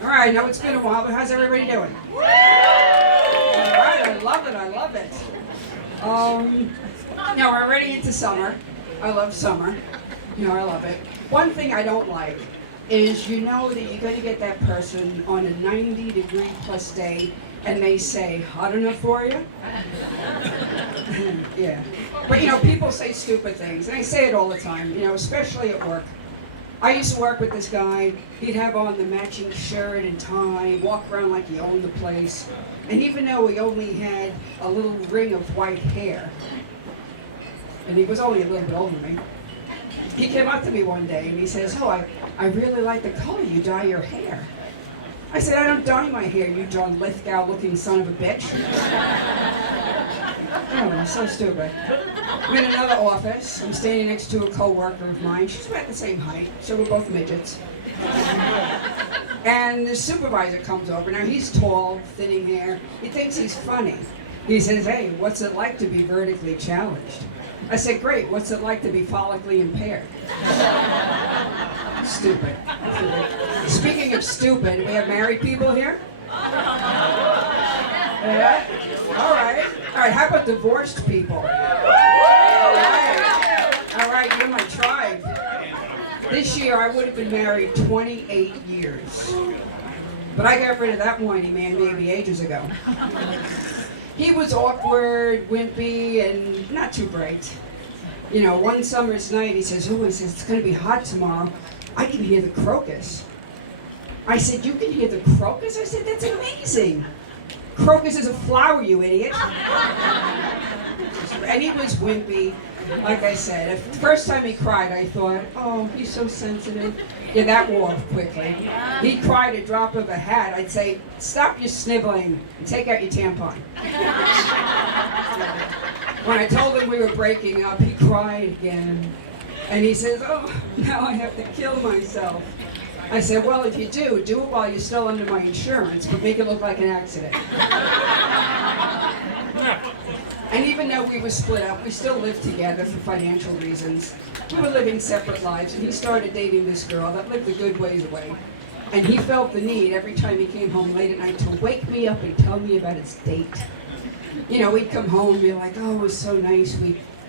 All right, now it's been a while, but how's everybody doing? All right, I love it, I love it. Now we're already into summer. I love summer. I love it. One thing I don't like is you know that you're going to get that person on a 90-degree plus day and they say, hot enough for you? Yeah. But people say stupid things, and I say it all the time, especially at work. I used to work with this guy. He'd have on the matching shirt and tie, walk around like he owned the place. And even though he only had a little ring of white hair, and he was only a little bit older than me, he came up to me one day and he says, oh, I really like the color you dye your hair. I said, I don't dye my hair, you John Lithgow-looking son of a bitch. Oh, so stupid. I'm in another office. I'm standing next to a co-worker of mine. She's about the same height, so we're both midgets. And the supervisor comes over. Now, he's tall, thinning hair. He thinks he's funny. He says, hey, what's it like to be vertically challenged? I said, great, what's it like to be follically impaired? Stupid. Speaking of stupid, we have married people here? Yeah? All right. All right, how about divorced people? All right, you're my tribe. This year I would have been married 28 years. But I got rid of that whiny man maybe ages ago. He was awkward, wimpy, and not too bright. One summer's night he says, it's going to be hot tomorrow. I can hear the crocus. I said, you can hear the crocus? I said, that's amazing. Crocus is a flower, you idiot. And he was wimpy, like I said. The first time he cried, I thought, oh, he's so sensitive. Yeah, that wore off quickly. He cried a drop of a hat. I'd say, stop your sniveling and take out your tampon. When I told him we were breaking up, he cried again. And he says, oh, now I have to kill myself. I said, well, if you do it while you're still under my insurance, but make it look like an accident. And even though we were split up, we still lived together for financial reasons. We were living separate lives, and he started dating this girl that lived a good ways away. And he felt the need every time he came home late at night to wake me up and tell me about his date. We'd come home and be like, oh, it was so nice.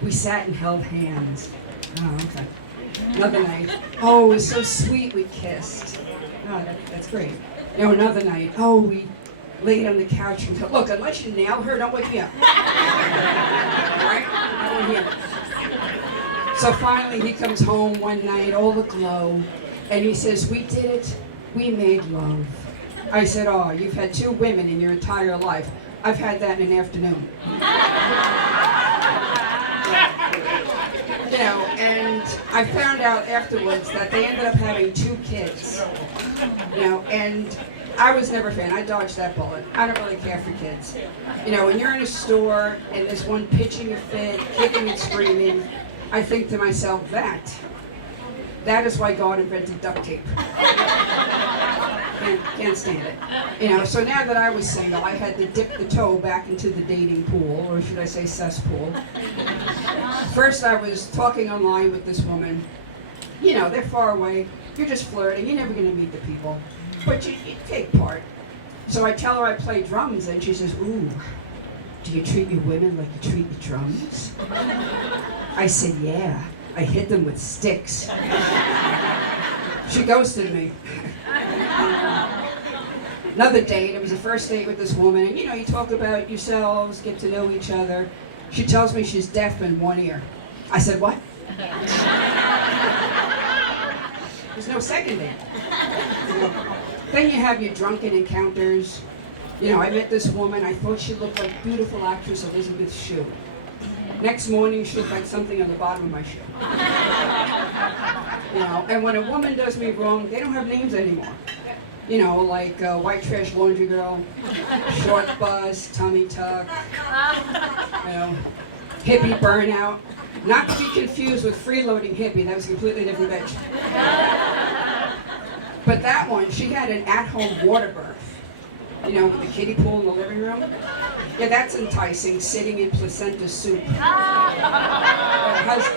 We sat and held hands. Oh, okay. Another night, oh, it was so sweet, we kissed. Oh, that's great. Another night, oh, we laid on the couch and look, unless you nail her, don't wake me up. All right? I won't hear. So finally he comes home one night, all aglow, and he says, we did it, we made love. I said, oh, you've had 2 women in your entire life. I've had that in an afternoon. And I found out afterwards that they ended up having 2 kids. And I was never a fan. I dodged that bullet. I don't really care for kids. When you're in a store and there's one pitching a fit, kicking and screaming, I think to myself, that is why God invented duct tape. Can't stand it. So now that I was single, I had to dip the toe back into the dating pool, or should I say cesspool. First I was talking online with this woman. They're far away. You're just flirting. You're never going to meet the people. But you take part. So I tell her I play drums, and she says, ooh, do you treat your women like you treat the drums? I said, yeah. I hit them with sticks. She ghosted me. Another date, it was the first date with this woman, and you talk about yourselves, get to know each other. She tells me she's deaf in one ear. I said, what? There's no second date. Then you have your drunken encounters. I met this woman, I thought she looked like beautiful actress Elizabeth Shue. Next morning, she looked like something on the bottom of my shoe. And when a woman does me wrong, they don't have names anymore. Like white trash laundry girl, short bus, tummy tuck, hippie burnout. Not to be confused with freeloading hippie, that was a completely different bitch. But that one, she had an at-home water birth. With the kiddie pool in the living room. Yeah, that's enticing, sitting in placenta soup. How's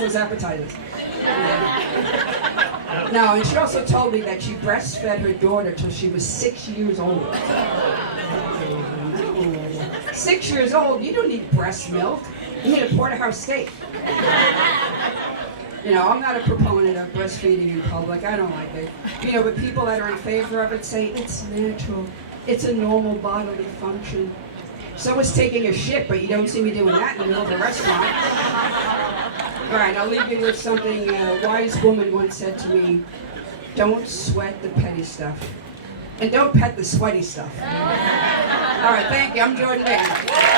those appetizers? No, and she also told me that she breastfed her daughter till she was 6 years old. 6 years old, you don't need breast milk. You need a porterhouse steak. You know, I'm not a proponent of breastfeeding in public. I don't like it. You know, but people that are in favor of it say it's natural. It's a normal bodily function. So is taking a shit, but you don't see me doing that in the middle of a restaurant. All right, I'll leave you with something a wise woman once said to me. Don't sweat the petty stuff. And don't pet the sweaty stuff. All right, thank you. I'm Jordan Van.